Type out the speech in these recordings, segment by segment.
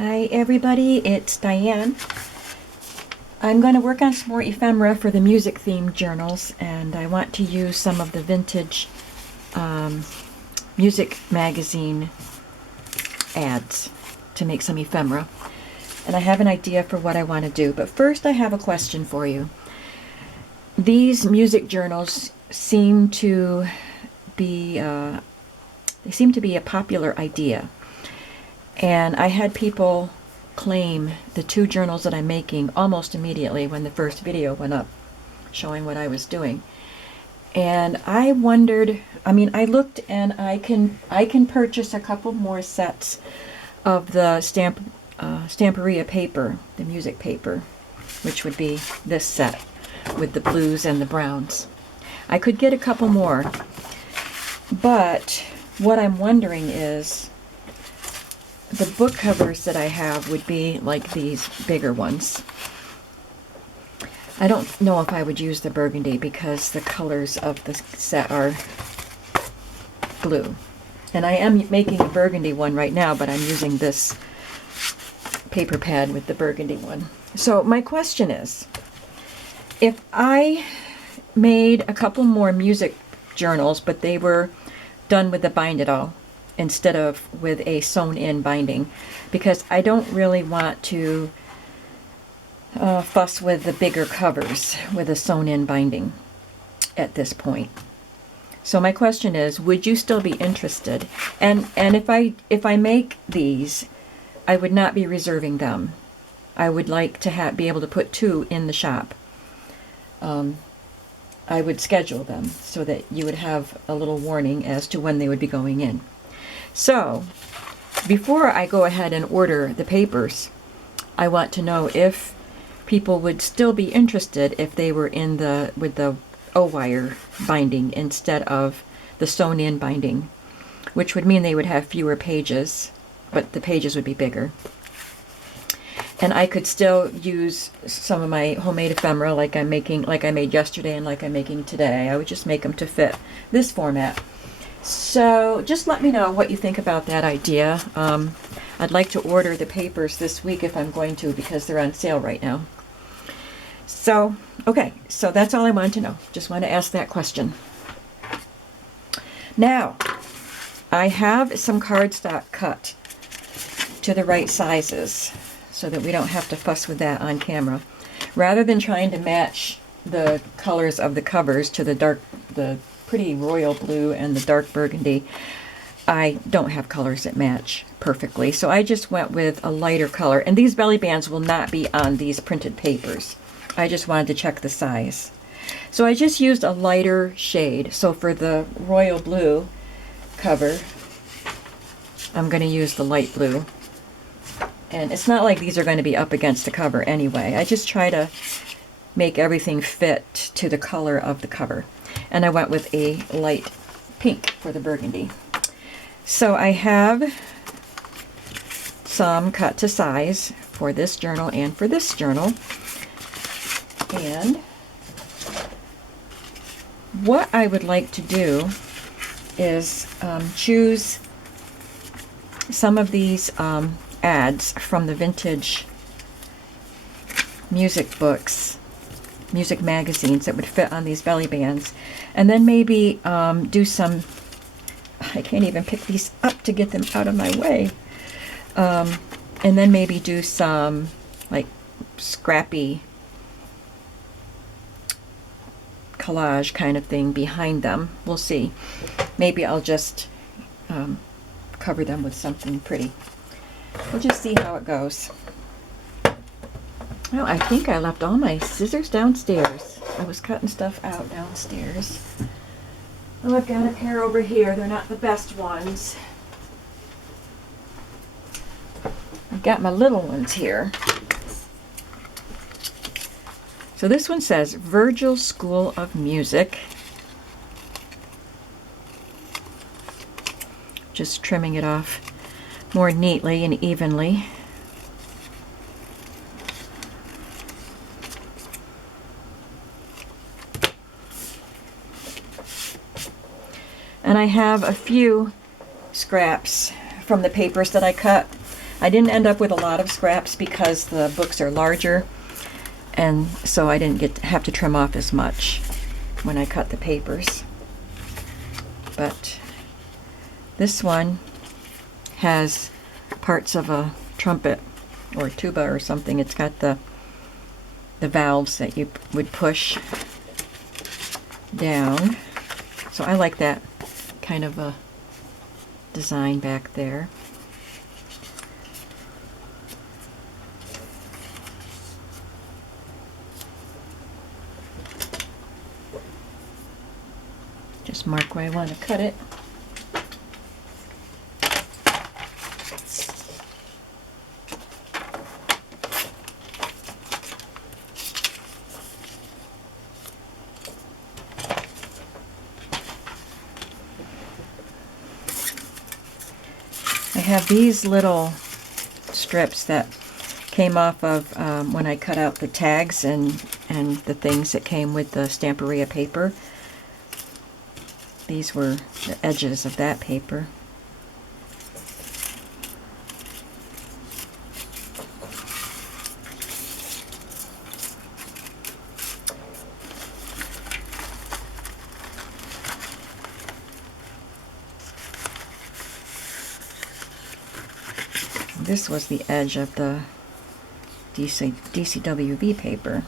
Hi everybody, it's Diane. I'm going to work on some more ephemera for the music themed journals, and I want to use some of the vintage music magazine ads to make some ephemera. And I have an idea for what I want to do, but first I have a question for you. These music journals seem to be a popular idea. And I had people claim the two journals that I'm making almost immediately when the first video went up showing what I was doing. And I wondered, I looked, and I can purchase a couple more sets of the Stamperia paper, the music paper, which would be this set with the blues and the browns. I could get a couple more, but what I'm wondering is, the book covers that I have would be like these bigger ones. I don't know if I would use the burgundy because the colors of the set are blue. And I am making a burgundy one right now, but I'm using this paper pad with the burgundy one. So my question is, if I made a couple more music journals, but they were done with the bind it all, instead of with a sewn-in binding, because I don't really want to fuss with the bigger covers with a sewn-in binding at this point. So my question is, would you still be interested? And if I make these, I would not be reserving them. I would like to be able to put two in the shop. I would schedule them so that you would have a little warning as to when they would be going in. So, before I go ahead and order the papers, I want to know if people would still be interested if they were with the O-wire binding instead of the sewn-in binding, which would mean they would have fewer pages, but the pages would be bigger. And I could still use some of my homemade ephemera like I made yesterday and like I'm making today. I would just make them to fit this format. So just let me know what you think about that idea. I'd like to order the papers this week if I'm going to, because they're on sale right now. So, okay, so that's all I wanted to know. Just want to ask that question. Now, I have some cardstock cut to the right sizes so that we don't have to fuss with that on camera. Rather than trying to match the colors of the covers to the pretty royal blue and the dark burgundy, I don't have colors that match perfectly, so I just went with a lighter color. And these belly bands will not be on these printed papers. I just wanted to check the size. So I just used a lighter shade. So for the royal blue cover, I'm going to use the light blue. And it's not like these are going to be up against the cover anyway. I just try to make everything fit to the color of the cover. And I went with a light pink for the burgundy. So I have some cut to size for this journal and for this journal. And what I would like to do is choose some of these ads from the vintage music books, music magazines that would fit on these belly bands, and then maybe do some, I can't even pick these up to get them out of my way, and then maybe do some like scrappy collage kind of thing behind them. We'll see. Maybe I'll just cover them with something pretty. We'll just see how it goes. Well, I think I left all my scissors downstairs. I was cutting stuff out downstairs. Oh, I've got a pair over here. They're not the best ones. I've got my little ones here. So this one says Virgil School of Music. Just trimming it off more neatly and evenly. And I have a few scraps from the papers that I cut. I didn't end up with a lot of scraps because the books are larger, and so I didn't have to trim off as much when I cut the papers. But this one has parts of a trumpet or tuba or something. It's got the valves that you would push down. So I like that kind of a design back there. Just mark where I want to cut it. I have these little strips that came off of when I cut out the tags and the things that came with the Stamperia paper. These were the edges of that paper. This was the edge of the DCWV paper.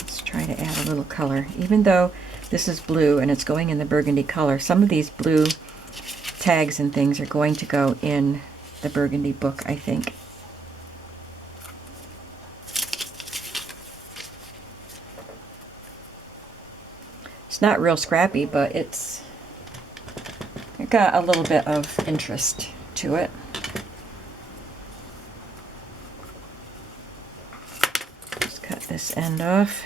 Let's try to add a little color. Even though this is blue and it's going in the burgundy color, some of these blue tags and things are going to go in the burgundy book, I think. It's not real scrappy, but it got a little bit of interest to it. Just cut this end off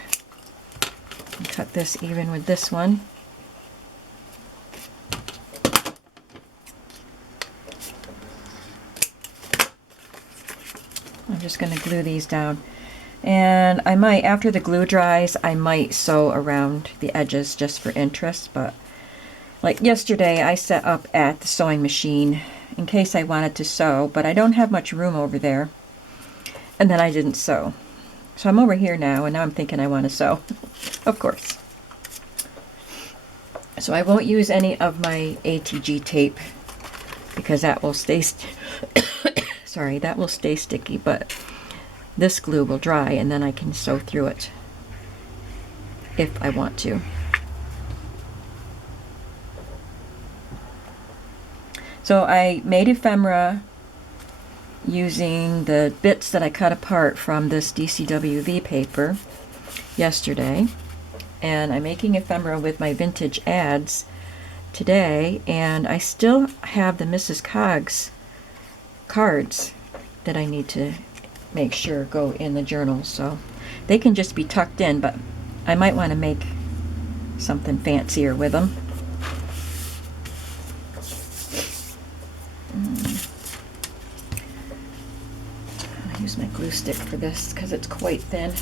and cut this even with this one. I'm just going to glue these down, and I might, after the glue dries, I might sew around the edges just for interest. But like yesterday, I set up at the sewing machine in case I wanted to sew, but I don't have much room over there, and then I didn't sew. So I'm over here now, and now I'm thinking I want to sew, of course. So I won't use any of my ATG tape because that will stay sorry, that will stay sticky, but this glue will dry and then I can sew through it if I want to. So I made ephemera using the bits that I cut apart from this DCWV paper yesterday, and I'm making ephemera with my vintage ads today, and I still have the Mrs. Coggs cards that I need to make sure go in the journal, so they can just be tucked in, but I might want to make something fancier with them. I'll use my glue stick for this because it's quite thin.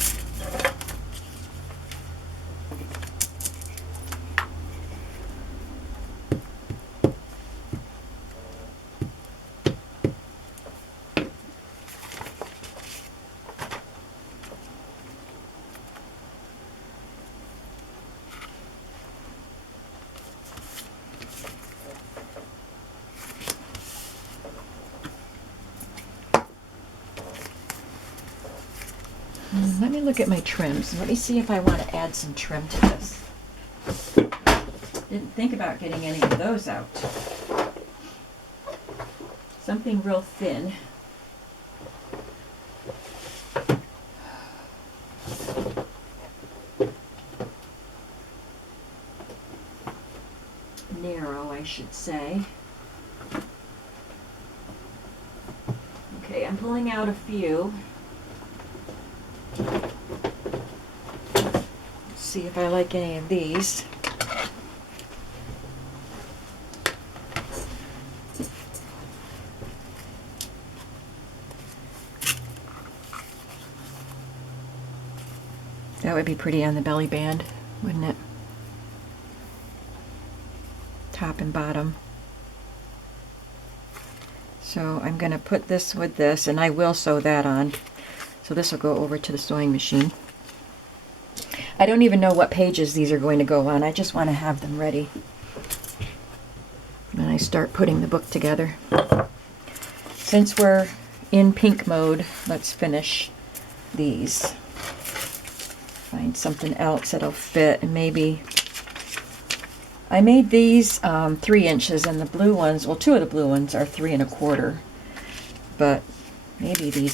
Let me look at my trims. Let me see if I want to add some trim to this. Didn't think about getting any of those out. Something real thin. Narrow, I should say. Okay, I'm pulling out a few. Let's see if I like any of these. That would be pretty on the belly band, wouldn't it? Top and bottom. So I'm going to put this with this, and I will sew that on. So this will go over to the sewing machine. I don't even know what pages these are going to go on. I just want to have them ready when I start putting the book together. Since we're in pink mode, let's finish these. Find something else that'll fit, and maybe I made these 3 inches, and the blue ones, well, 2 of the blue ones are 3 1/4. But maybe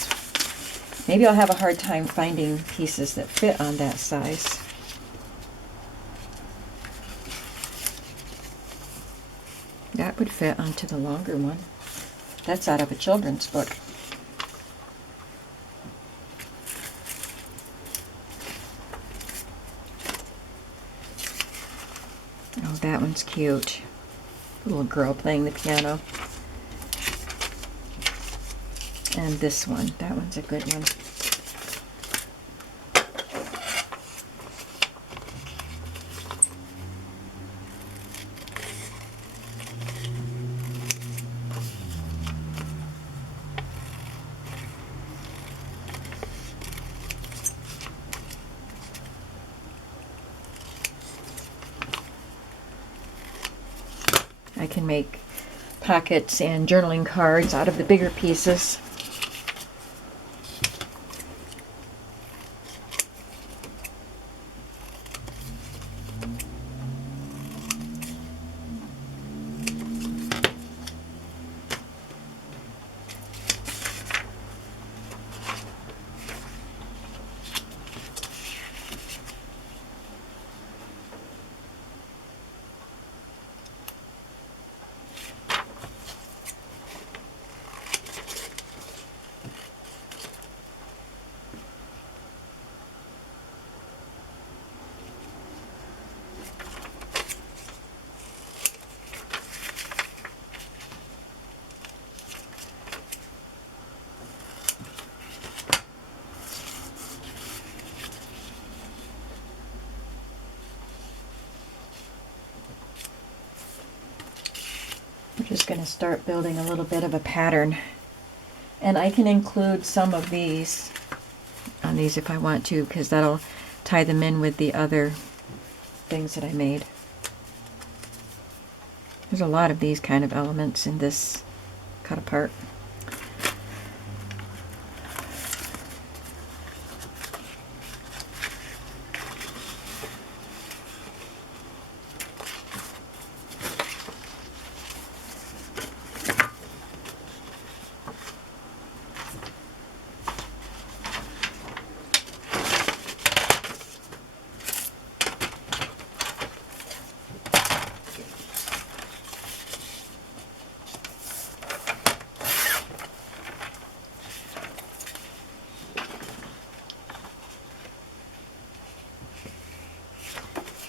I'll have a hard time finding pieces that fit on that size. That would fit onto the longer one. That's out of a children's book. Oh, that one's cute. A little girl playing the piano. And this one, that one's a good one. I can make pockets and journaling cards out of the bigger pieces. I'm just going to start building a little bit of a pattern. And I can include some of these on these if I want to, because that'll tie them in with the other things that I made. There's a lot of these kind of elements in this cut apart.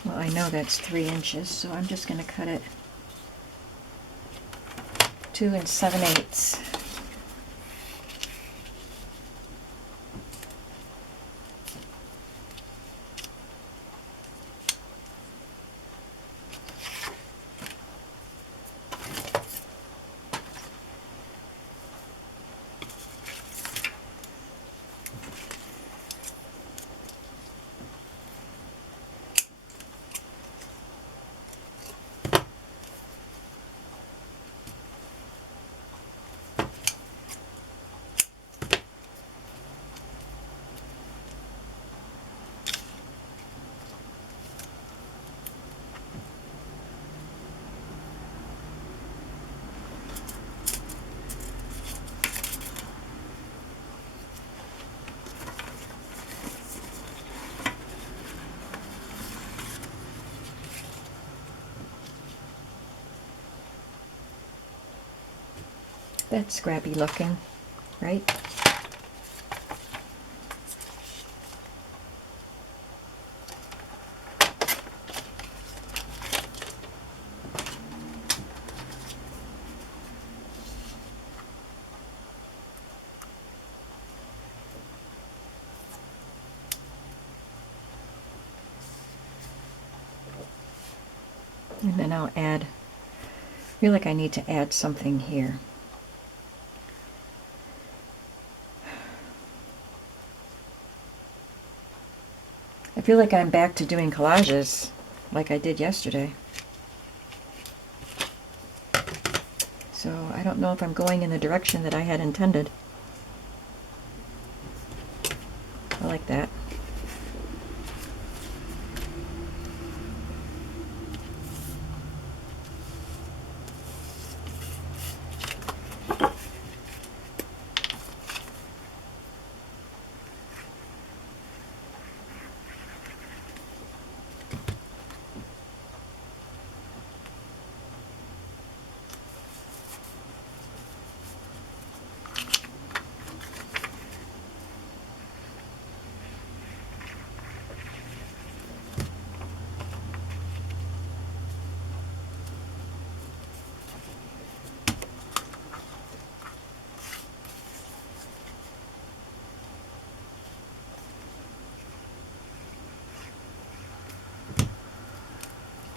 Well, I know that's 3 inches, so I'm just going to cut it 2 7/8. That's scrappy looking, right? And then I'll add, I feel like I need to add something here. I feel like I'm back to doing collages like I did yesterday. So I don't know if I'm going in the direction that I had intended. I like that.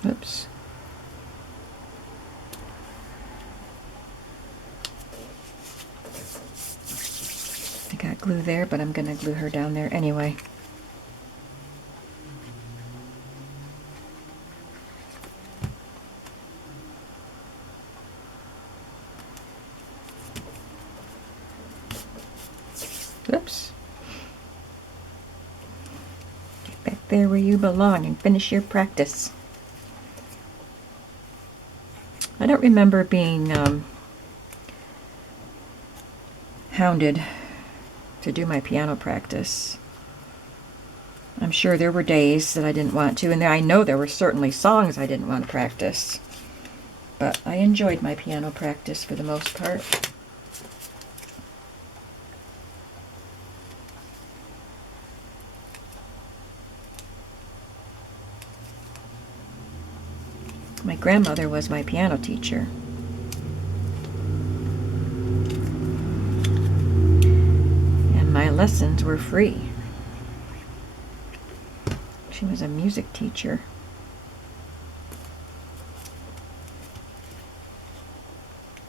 Oops. I got glue there, but I'm going to glue her down there anyway. Oops. Get back there where you belong and finish your practice. I don't remember being hounded to do my piano practice. I'm sure there were days that I didn't want to, and I know there were certainly songs I didn't want to practice. But I enjoyed my piano practice for the most part. My grandmother was my piano teacher. And my lessons were free. She was a music teacher.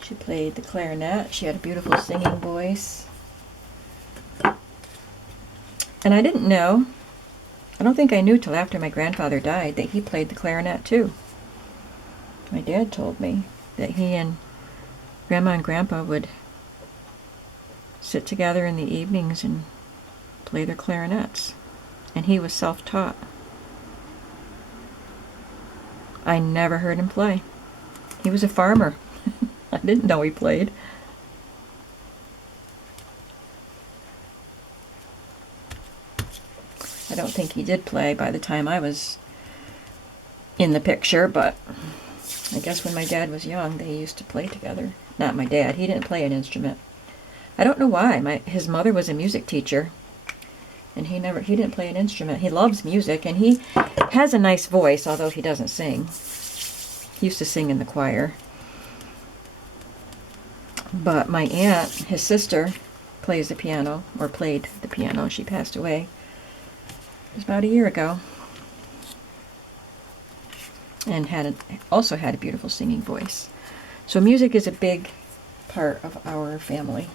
She played the clarinet. She had a beautiful singing voice. And I didn't know, I don't think I knew till after my grandfather died, that he played the clarinet too. My dad told me that he and Grandma and Grandpa would sit together in the evenings and play their clarinets. And he was self-taught. I never heard him play. He was a farmer. I didn't know he played. I don't think he did play by the time I was in the picture, but I guess when my dad was young, they used to play together. Not my dad. He didn't play an instrument. I don't know why. His mother was a music teacher, and he didn't play an instrument. He loves music, and he has a nice voice, although he doesn't sing. He used to sing in the choir. But my aunt, his sister, plays the piano, or played the piano. She passed away. It was about a year ago. And also had a beautiful singing voice. So music is a big part of our family.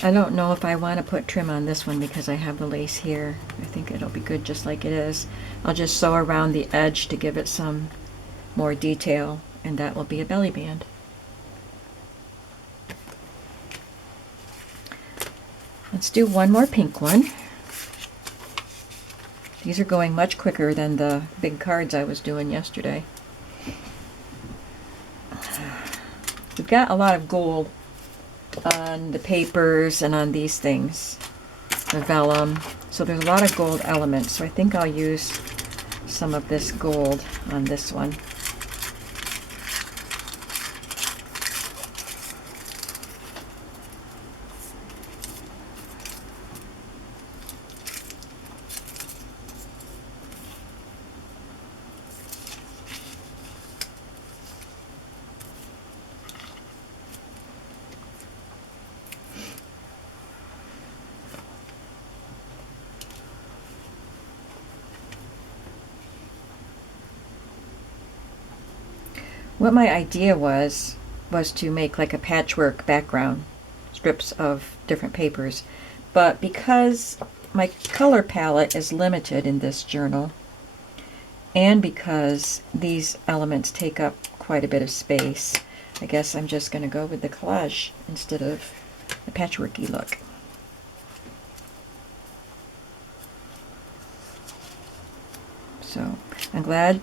I don't know if I want to put trim on this one because I have the lace here. I think it'll be good just like it is. I'll just sew around the edge to give it some more detail, and that will be a belly band. Let's do one more pink one. These are going much quicker than the big cards I was doing yesterday. We've got a lot of gold on the papers and on these things, the vellum. So there's a lot of gold elements. So I think I'll use some of this gold on this one. What my idea was to make like a patchwork background, strips of different papers. But because my color palette is limited in this journal, and because these elements take up quite a bit of space, I guess I'm just going to go with the collage instead of the patchworky look. So I'm glad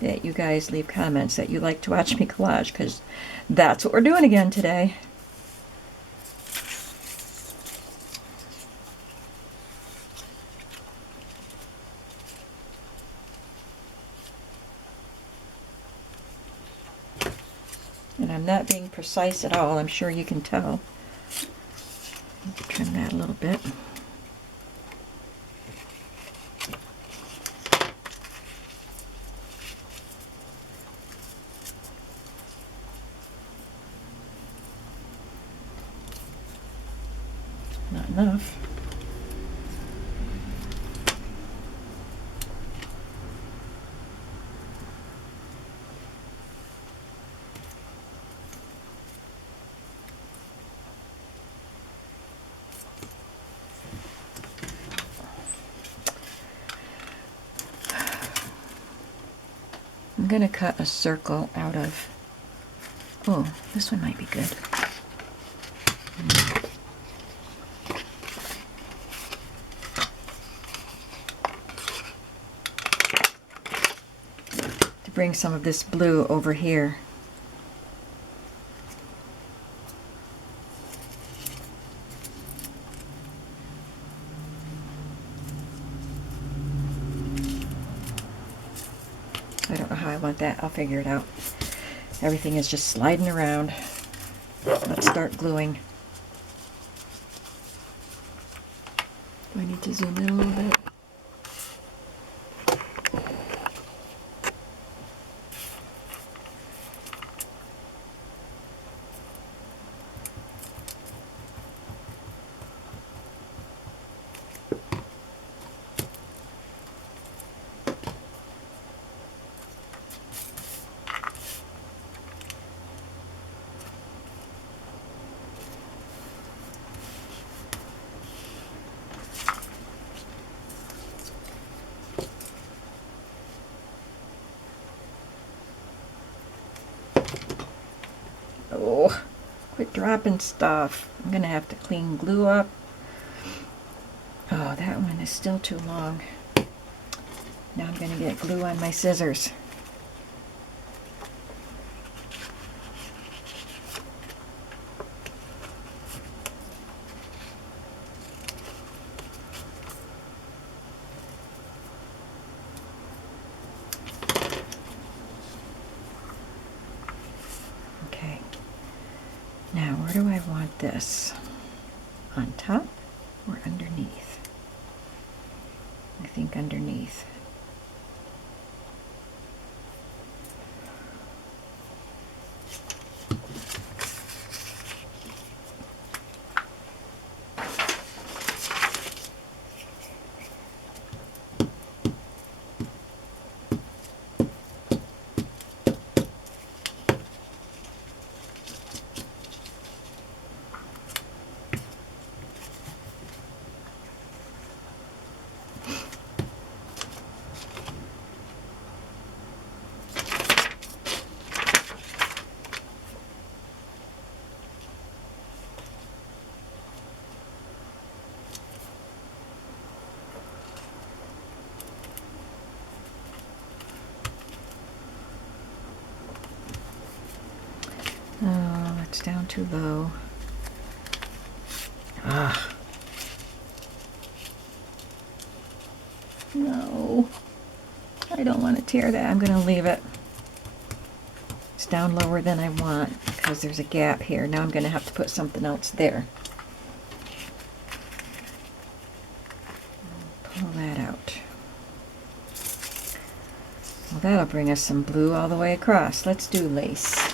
that you guys leave comments that you like to watch me collage, because that's what we're doing again today. And I'm not being precise at all, I'm sure you can tell. Trim that a little bit. Not enough. I'm going to cut a circle out of, oh, this one might be good. To bring some of this blue over here. I don't know how I want that. I'll figure it out. Everything is just sliding around. Let's start gluing. Do I need to zoom in a little bit? Oh, quit dropping stuff. I'm gonna have to clean glue up. Oh, that one is still too long. Now I'm gonna get glue on my scissors. Okay. Now, where do I want this? On top or underneath? I think underneath. Oh, it's down too low. Ah. No. I don't want to tear that. I'm going to leave it. It's down lower than I want because there's a gap here. Now I'm going to have to put something else there. Pull that out. Well, that'll bring us some blue all the way across. Let's do lace.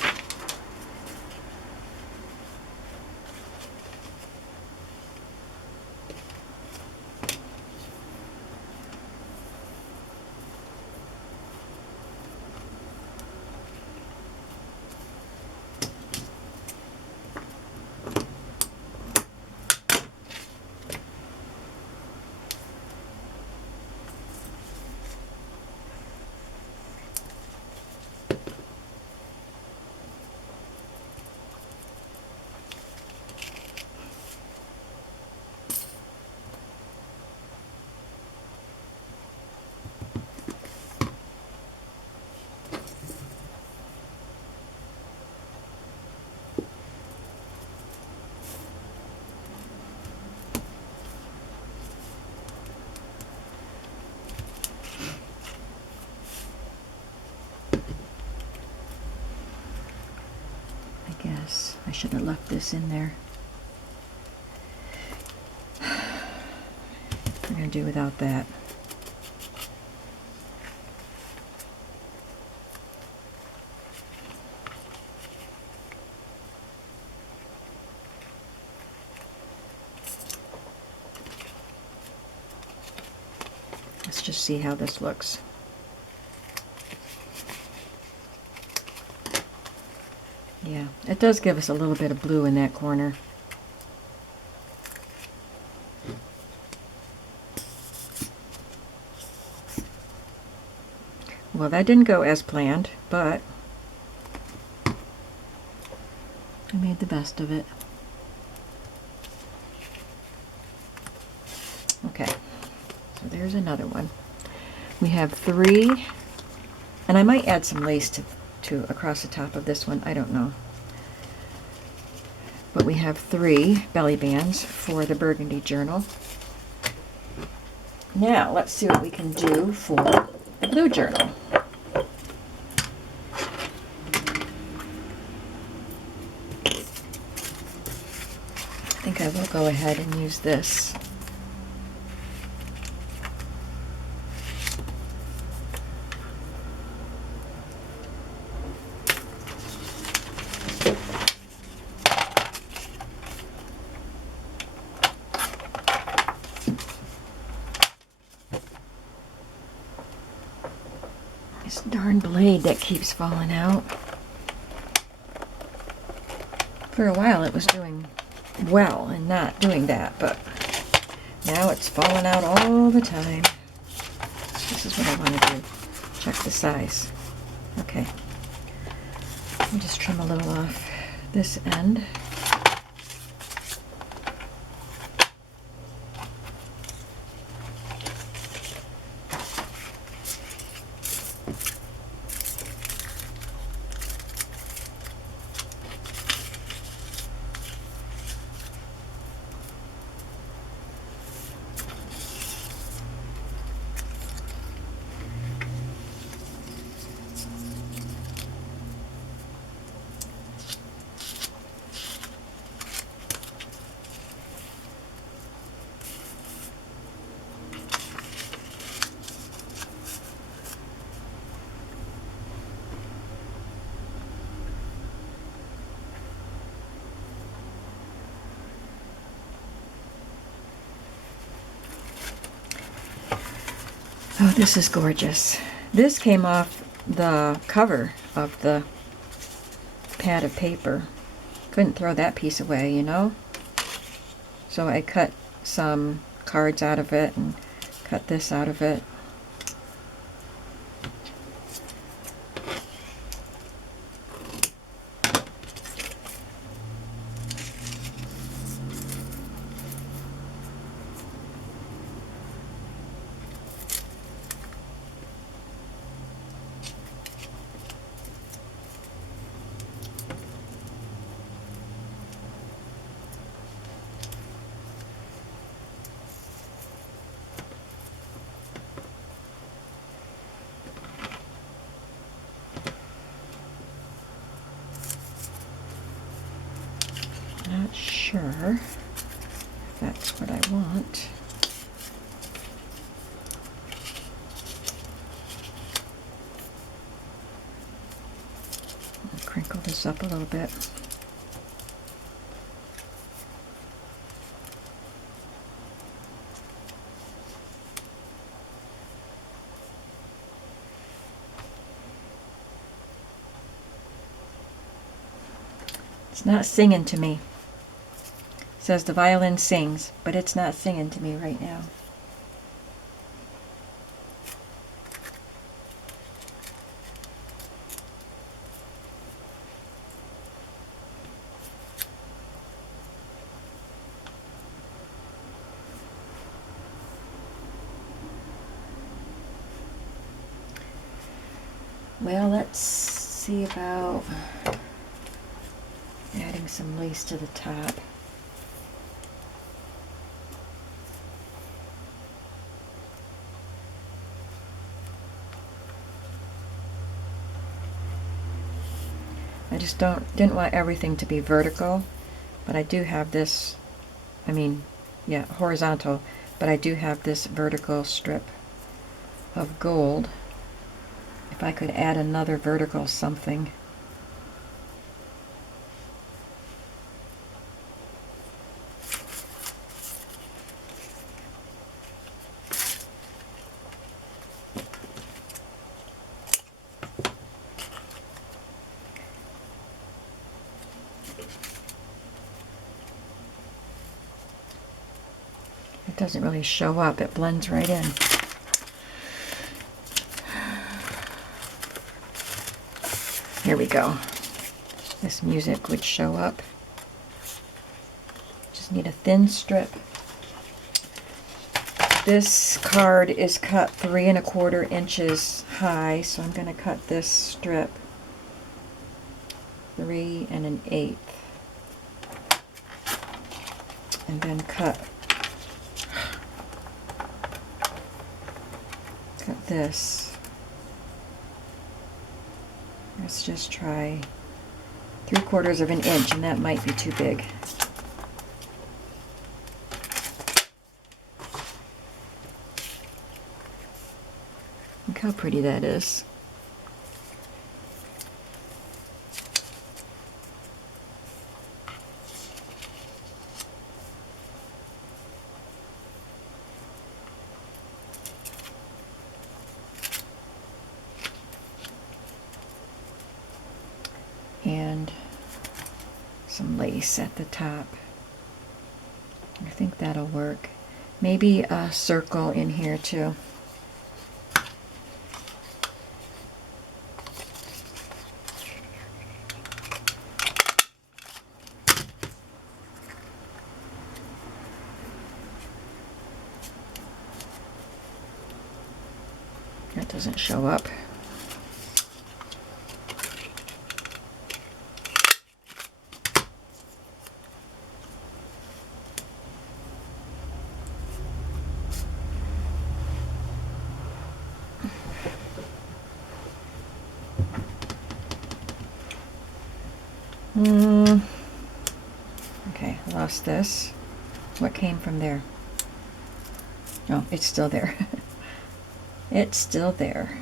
I guess I should have left this in there. We're going to do without that. Let's just see how this looks. Yeah, it does give us a little bit of blue in that corner. Well, that didn't go as planned, but I made the best of it. Okay, so there's another one. We have 3, and I might add some lace to across the top of this one, I don't know. But we have 3 belly bands for the Burgundy journal. Now, let's see what we can do for the blue journal. I think I will go ahead and use this. This darn blade that keeps falling out. For a while it was doing well and not doing that, but now it's falling out all the time. This is what I want to do. Check the size. Okay. I'll just trim a little off this end. Oh, this is gorgeous. This came off the cover of the pad of paper. Couldn't throw that piece away, you know? So I cut some cards out of it and cut this out of it. Not sure if that's what I want. I'll crinkle this up a little bit. It's not singing to me. It says the violin sings, but it's not singing to me right now. Well, let's see about adding some lace to the top. I just didn't want everything to be vertical, but I do have this, yeah, horizontal, but I do have this vertical strip of gold. If I could add another vertical something. It doesn't really show up, it blends right in. Here we go. This music would show up. Just need a thin strip. This card is cut 3 1/4 inches high, so I'm going to cut this strip 3 1/8, and then cut this. Let's just try 3/4 of an inch, and that might be too big. Look how pretty that is. And some lace at the top. I think that'll work. Maybe a circle in here too. That doesn't show up. Okay, lost this. What came from there? Oh, it's still there. It's still there.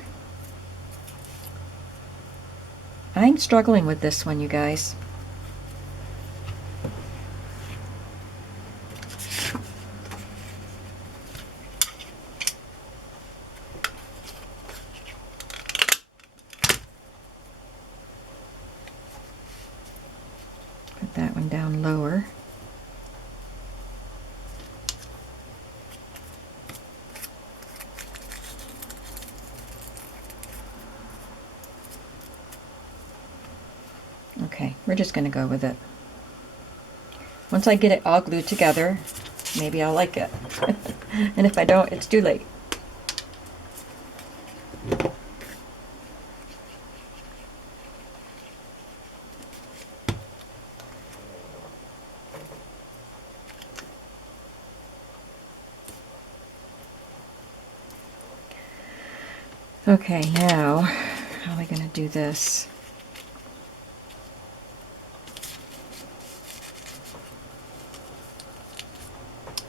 I'm struggling with this one, you guys. Put that one down lower. Okay, we're just going to go with it. Once I get it all glued together, maybe I'll like it. And if I don't, it's too late. Okay, now, how are we going to do this?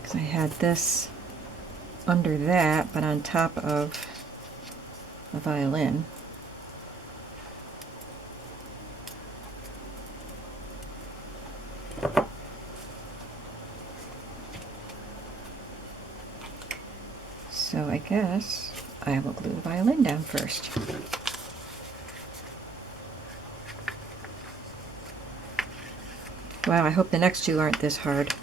Because I had this under that, but on top of the violin. So I guess I will glue the violin down first. Wow, I hope the next two aren't this hard.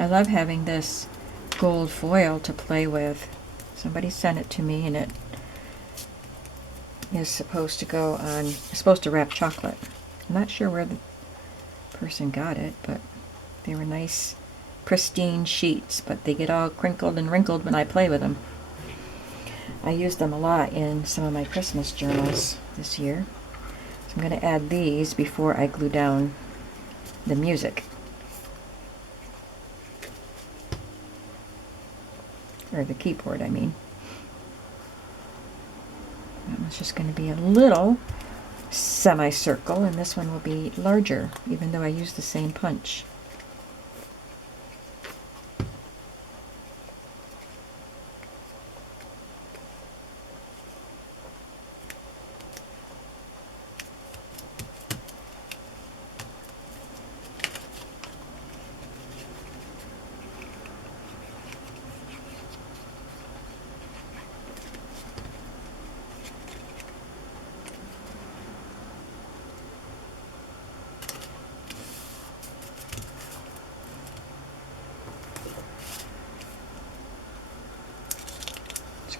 I love having this gold foil to play with. Somebody sent it to me, and it is supposed to go on, it's supposed to wrap chocolate. I'm not sure where the person got it, but They were nice, pristine sheets, but they get all crinkled and wrinkled when I play with them. I used them a lot in some of my Christmas journals this year. So I'm going to add these before I glue down the music. Or the keyboard, I mean. That one's just going to be a little semicircle, and this one will be larger, even though I use the same punch.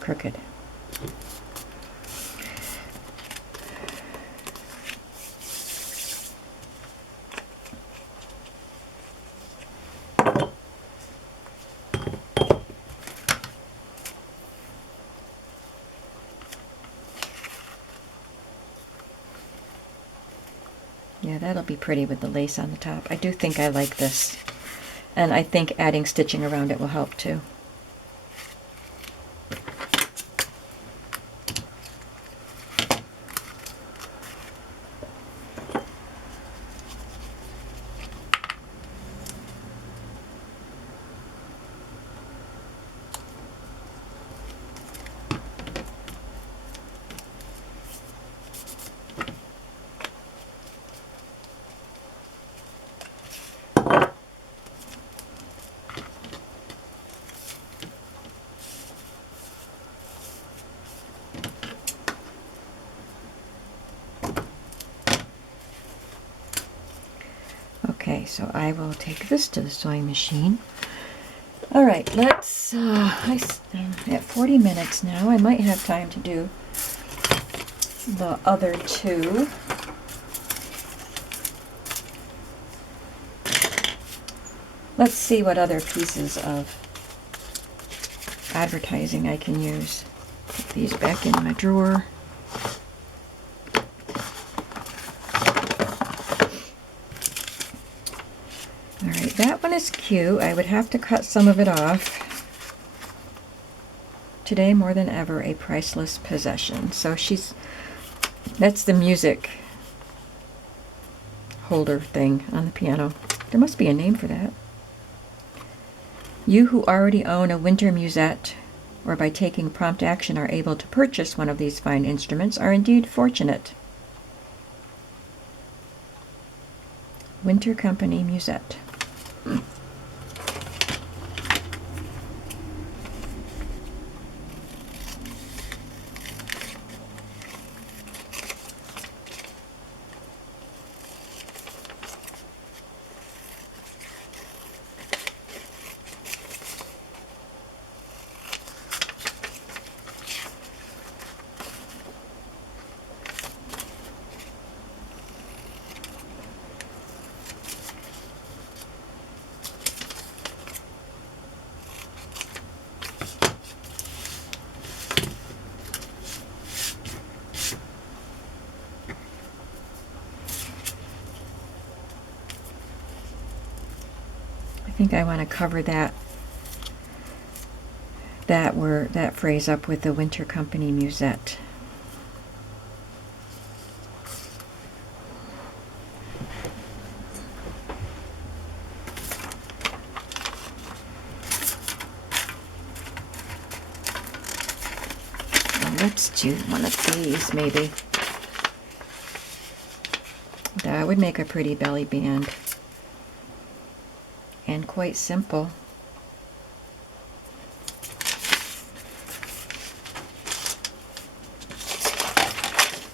Crooked. Yeah, that'll be pretty with the lace on the top. I do think I like this, and I think adding stitching around it will help too. Okay, so I will take this to the sewing machine. All right, let's, I'm at 40 minutes now. I might have time to do the other two. Let's see what other pieces of advertising I can use. Put these back in my drawer. Alright, that one is cute. I would have to cut some of it off. Today more than ever, a priceless possession. So that's the music holder thing on the piano. There must be a name for that. You who already own a winter musette, or by taking prompt action are able to purchase one of these fine instruments, are indeed fortunate. Winter Company musette. I think I want to cover that phrase up with the Winter Company musette. Let's do one of these, maybe. That would make a pretty belly band. And quite simple.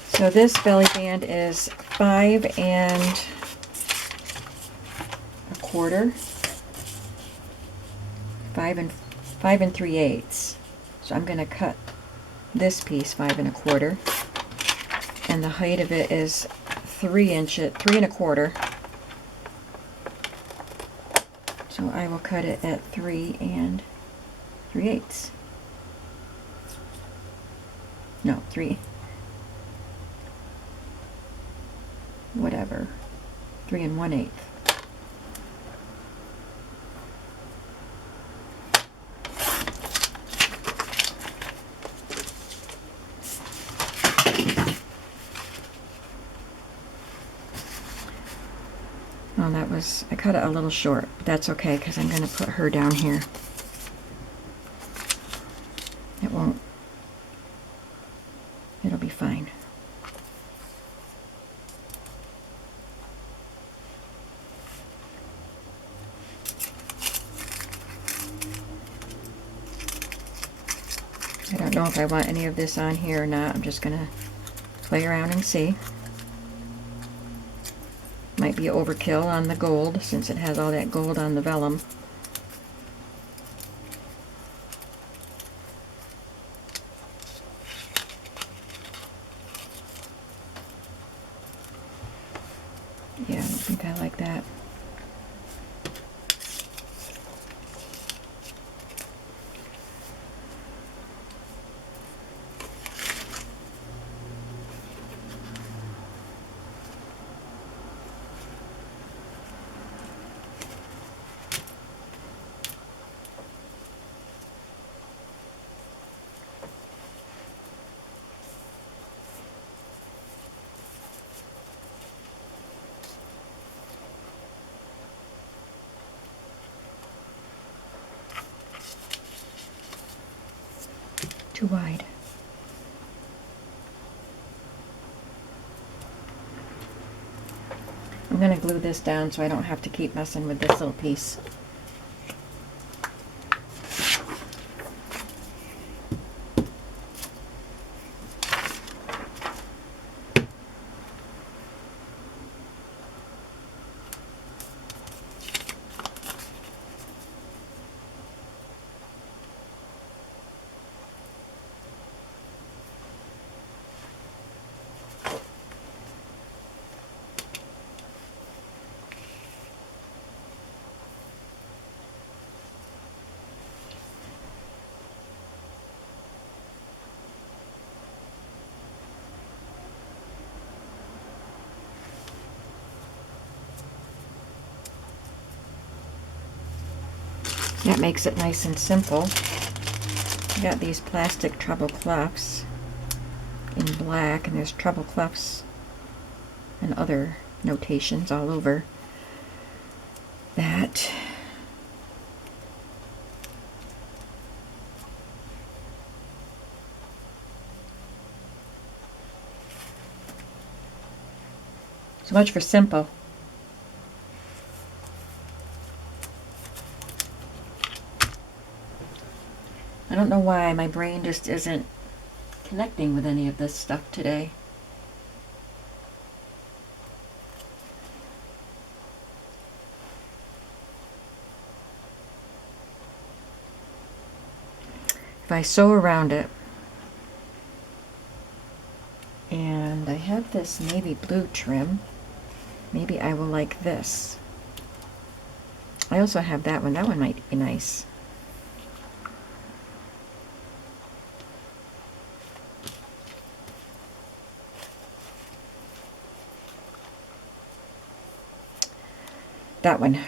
So this belly band is 5 1/4, 5 3/8. So I'm going to cut this piece 5 1/4, and the height of it is 3 1/4. So I will cut it at 3 3/8. No, 3. Whatever. 3 1/8. Oh, that was, I cut it a little short, but that's okay because I'm going to put her down here. It won't, it'll be fine. I don't know if I want any of this on here or not. I'm just going to play around and see. Might be overkill on the gold since it has all that gold on the vellum. Yeah, I don't think I like that. Too wide. I'm going to glue this down so I don't have to keep messing with this little piece. That makes it nice and simple. I got these plastic treble clefs in black, and there's treble clefs and other notations all over that. So much for simple. I don't know why my brain just isn't connecting with any of this stuff today. If I sew around it, and I have this navy blue trim, maybe I will like this. I also have that one. That one might be nice. That one.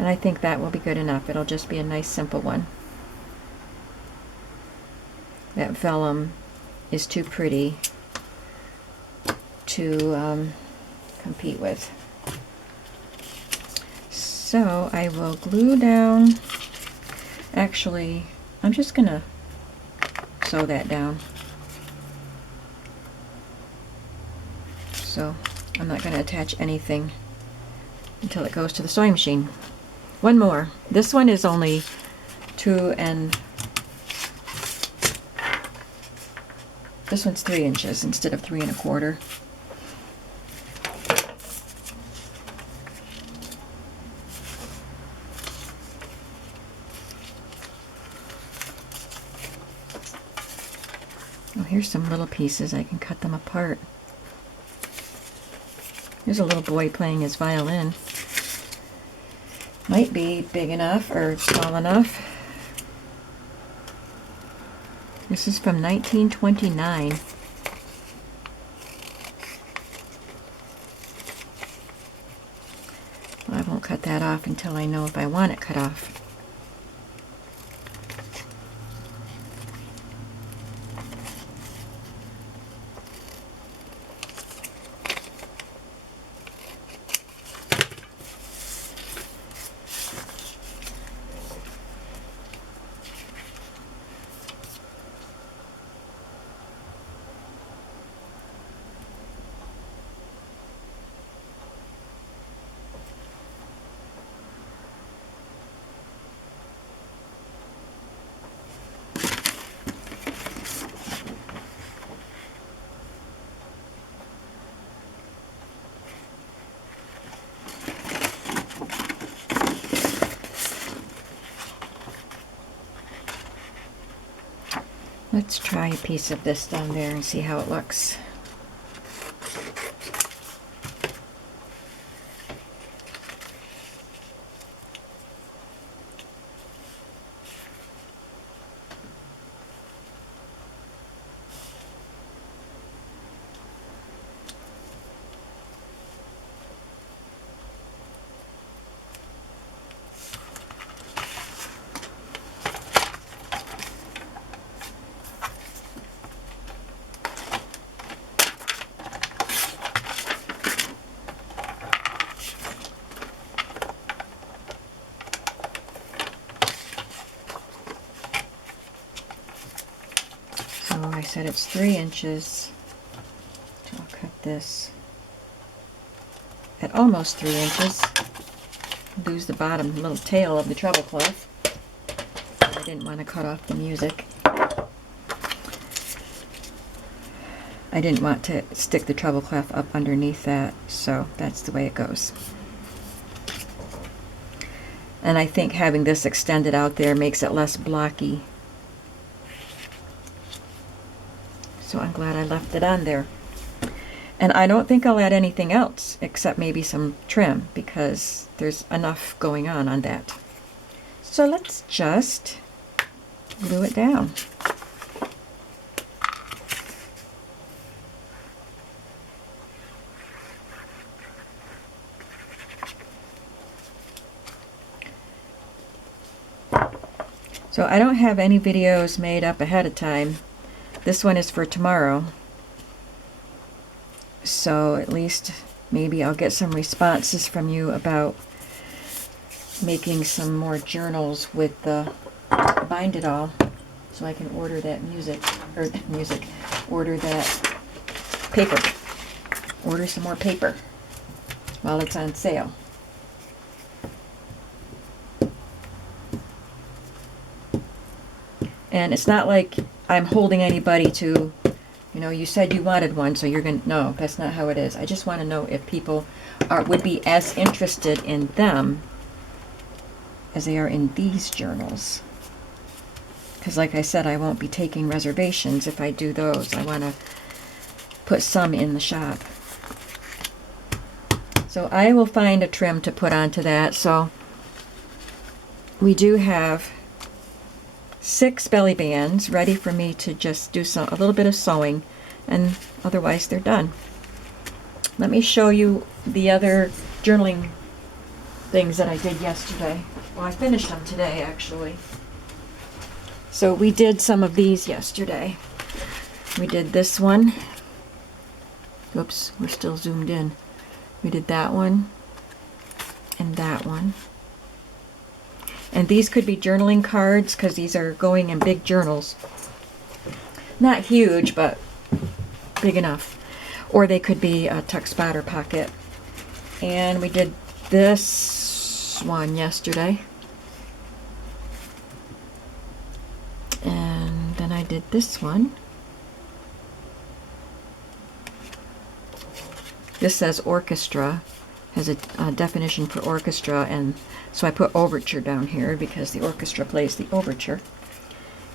And I think that will be good enough. It'll just be a nice simple one. That vellum is too pretty to compete with. So I will glue down. Actually, I'm just gonna sew that down. So I'm not going to attach anything until it goes to the sewing machine. One more. This one is only 2 and this one's 3 inches instead of 3 1/4. Oh, here's some little pieces. I can cut them apart. There's a little boy playing his violin. Might be big enough or small enough. This is from 1929. Well, I won't cut that off until I know if I want it cut off. Let's try a piece of this down there and see how it looks. I said it's 3 inches, so I'll cut this at almost 3 inches. Lose the bottom little tail of the treble cloth. I didn't want to cut off the music. I didn't want to stick the treble cloth up underneath that, so that's the way it goes. And I think having this extended out there makes it less blocky. So I'm glad I left it on there. And I don't think I'll add anything else except maybe some trim because there's enough going on that. So let's just glue it down. So I don't have any videos made up ahead of time. This one is for tomorrow. So at least maybe I'll get some responses from you about making some more journals with the Bind It All, so I can order that order that paper. Order some more paper while it's on sale. And it's not like I'm holding anybody to, you know, you said you wanted one, so you're going to, no, that's not how it is. I just want to know if people would be as interested in them as they are in these journals. Because like I said, I won't be taking reservations if I do those. I want to put some in the shop. So I will find a trim to put onto that. So we do have 6 belly bands ready for me to just do a little bit of sewing, and otherwise they're done. Let me show you the other journaling things that I did yesterday. Well, I finished them today actually. So we did some of these yesterday. We did this one. Oops, we're still zoomed in. We did that one and that one. And these could be journaling cards because these are going in big journals. Not huge, but big enough. Or they could be a tuck spot or pocket. And we did this one yesterday. And then I did this one. This says orchestra, has a definition for orchestra, and so I put overture down here because the orchestra plays the overture.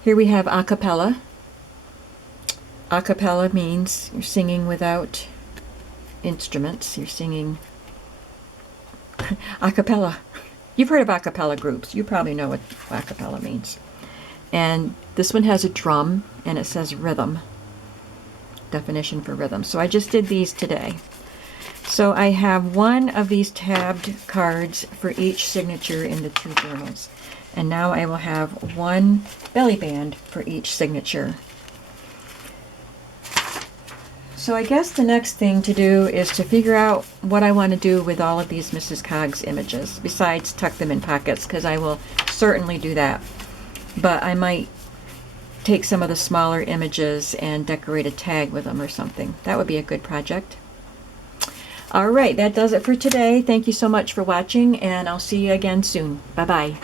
Here we have a cappella. A cappella means you're singing without instruments. You're singing a cappella. You've heard of a cappella groups. You probably know what a cappella means. And this one has a drum, and it says rhythm. Definition for rhythm. So I just did these today. So I have one of these tabbed cards for each signature in the 2 journals. And now I will have one belly band for each signature. So I guess the next thing to do is to figure out what I want to do with all of these Mrs. Coggs images, besides tuck them in pockets, because I will certainly do that. But I might take some of the smaller images and decorate a tag with them or something. That would be a good project. All right, that does it for today. Thank you so much for watching, and I'll see you again soon. Bye-bye.